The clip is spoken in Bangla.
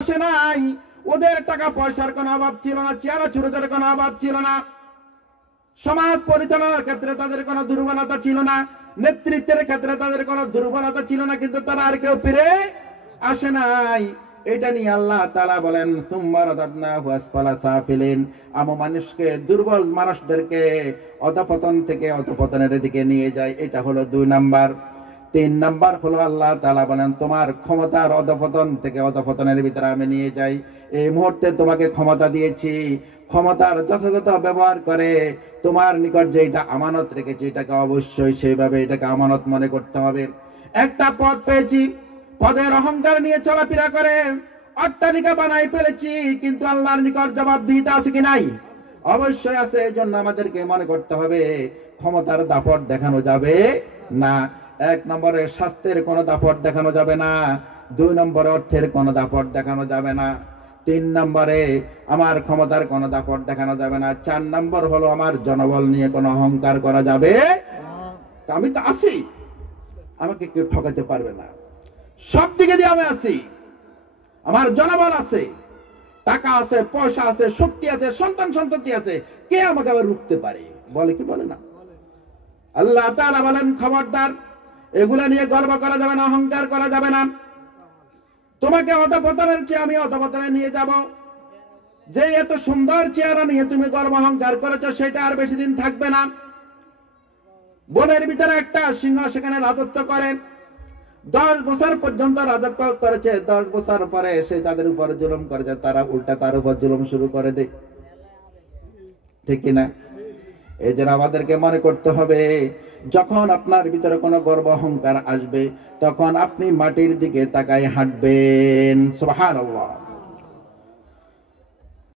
আসে নাই, ওদের টাকা পয়সার কোনো অভাব ছিল না, চেহারা চুরুতের কোনো অভাব ছিল না, সমাজ পরিচালনার ক্ষেত্রে তাদের কোনো দুর্বলতা ছিল না, নেতৃত্বের ক্ষেত্রে তাদের কোনো দুর্বলতা ছিল না, কিন্তু তারা আর কেউ ফিরে আসে নাই। এটা নিয়ে আল্লাহ তাআলা বলেন সুম্মা রাদাদনাহু আসফালা সাফিলিন, আমি মানুষকে, দুর্বল মানুষদেরকে অধঃপতন থেকে অধঃপতনের দিকে নিয়ে যায়। এটা হলো 2 নাম্বার। 3 নাম্বার হলো আল্লাহ তাআলা বলেন তোমার ক্ষমতার অধঃপতন থেকে অধঃপতনের ভিতরে আমি নিয়ে যাই। এই মুহূর্তে তোমাকে ক্ষমতা দিয়েছি, ক্ষমতার যথাযথ ব্যবহার করে তোমার নিকট যেটা আমানত রেখেছি এটাকে অবশ্যই সেইভাবে এটাকে আমানত মনে করতে হবে। একটা পদ পেয়েছি, পদের অহংকার নিয়ে চলাফেরা করে অট্টালিকা বানাই ফেলেছি, কিন্তু আল্লাহর নিকট জবাবদিহিতা আছে কি নাই? অবশ্যই আছে। এই জন্য আমাদেরকে মনে করতে হবে ক্ষমতার দাপট দেখানো যাবে না। 1 নম্বরে স্বাস্থ্যের কোনো দাপট দেখানো যাবে না, 2 নম্বরে অর্থের কোনো দাপট দেখানো যাবে না, 3 নম্বরে আমার ক্ষমতার কোনো দাপট দেখানো যাবে না, 4 নম্বর হলো আমার জনবল নিয়ে কোনো অহংকার করা যাবে। আমি তো আছি, আমাকে কেউ ঠকাতে পারবে না, সব দিকে দিয়ে আমি আছি, আমার জনবল আছে, টাকা আছে, পয়সা আছে, শক্তি আছে, সন্তান সন্ততি আছে, কে আমাকে আবার রুখতে পারে? বলে কি বলে না? আল্লাহ তাআলা বলেন খবরদার, এগুলা নিয়ে গর্ব করা যাবে না, অহংকার করা যাবে না। তোমাকে অধঃপতনের চেয়ে আমি অধঃপতনে নিয়ে যাব। যে এত সুন্দর চেহারা নিয়ে তুমি গর্ব অহংকার করেছো সেটা আর বেশি দিন থাকবে না। বনের ভিতরে একটা সিংহ সেখানে রাজত্ব করে, 10 বছর পর্যন্ত রাজত্ব করেছে। 10 বছর পরে সে তাদের উপর জুলুম করেছে, তারা উল্টা তার উপর জুলুম শুরু করে দেয়, ঠিক কিনা? এই জন্য আমাদেরকে মনে করতে হবে যখন আপনার ভিতরে কোনো গর্ব অহংকার আসবে তখন আপনি মাটির দিকে তাকায় হাঁটবেন। সুবহানাল্লাহ।